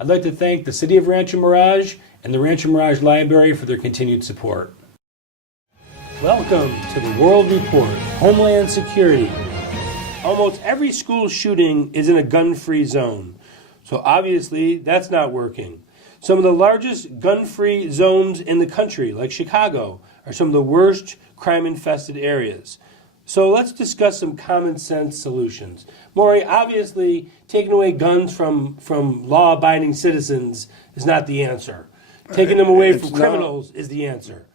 I'd like to thank the City of Rancho Mirage and the Rancho Mirage Library for their continued support. Welcome to the World Report, Homeland Security. Almost every school shooting is in a gun-free zone, so obviously that's not working. Some of the largest gun-free zones in the country, like Chicago, are some of the worst crime-infested areas. So let's discuss some common sense solutions. Maury, obviously, taking away guns from law-abiding citizens is not the answer. Taking them away from criminals is the answer.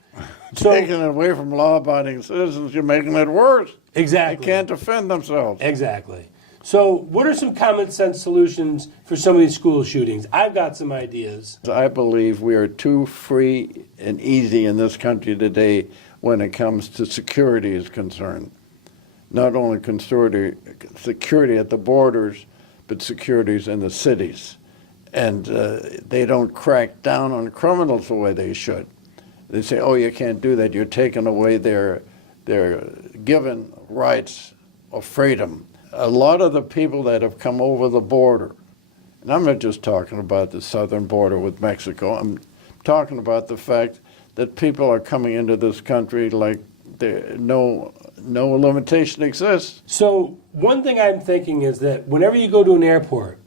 So, taking it away from law-abiding citizens, you're making it worse. Exactly. They can't defend themselves. Exactly. So what are some common sense solutions for some of these school shootings? I've got some ideas. I believe we are too free and easy in this country today when it comes to security is concerned. Not only security at the borders, but securities in the cities. And they don't crack down on criminals the way they should. They say, oh, you can't do that. You're taking away their given rights of freedom. A lot of the people that have come over the border, and I'm not just talking about the southern border with Mexico, I'm talking about the fact that people are coming into this country like no limitation exists. So one thing I'm thinking is that whenever you go to an airport,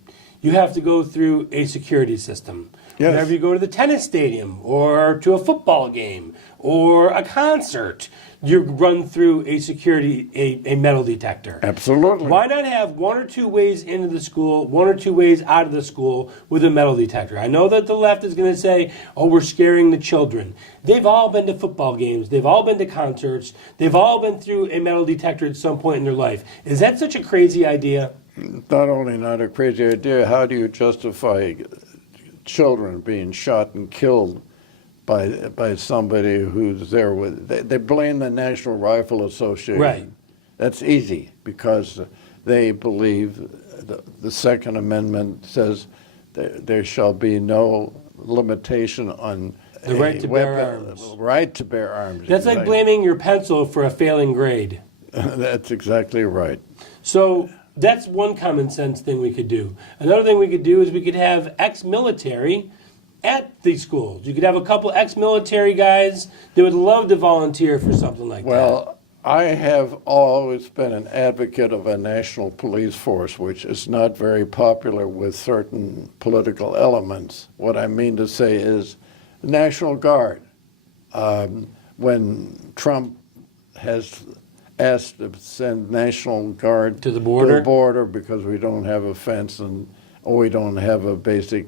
you have to go through a security system. Yes. Whenever you go to the tennis stadium or to a football game or a concert, you run through a metal detector. Absolutely. Why not have one or two ways into the school, one or two ways out of the school with a metal detector? I know that the left is going to say, oh, we're scaring the children. They've all been to football games. They've all been to concerts. They've all been through a metal detector at some point in their life. Is that such a crazy idea? Not only not a crazy idea, how do you justify children being shot and killed by somebody who's there with, they blame the National Rifle Association. Right. That's easy because they believe the Second Amendment says there shall be no limitation on the right to bear arms. Right to bear arms. That's like blaming your pencil for a failing grade. That's exactly right. So that's one common sense thing we could do. Another thing we could do is we could have ex-military at these schools. You could have a couple ex-military guys that would love to volunteer for something like that. Well, I have always been an advocate of a national police force, which is not very popular with certain political elements. What I mean to say is the National Guard. When Trump has asked to send National Guard to the border because we don't have a fence or we don't have a basic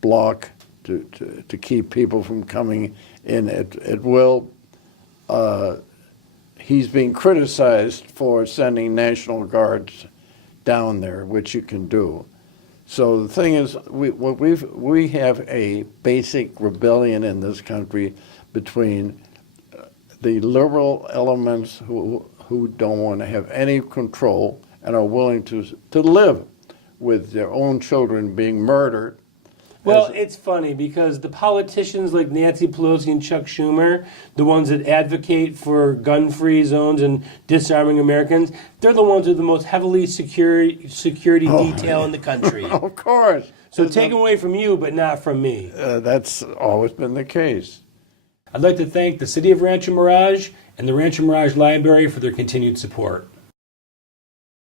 block to keep people from coming in at will. He's being criticized for sending National Guards down there, which you can do. So the thing is, we have a basic rebellion in this country between the liberal elements who don't want to have any control and are willing to live with their own children being murdered. Well, it's funny because the politicians like Nancy Pelosi and Chuck Schumer, the ones that advocate for gun-free zones and disarming Americans, they're the ones with the most heavily security detail in the country. Of course. So taken away from you, but not from me. That's always been the case. I'd like to thank the City of Rancho Mirage and the Rancho Mirage Library for their continued support.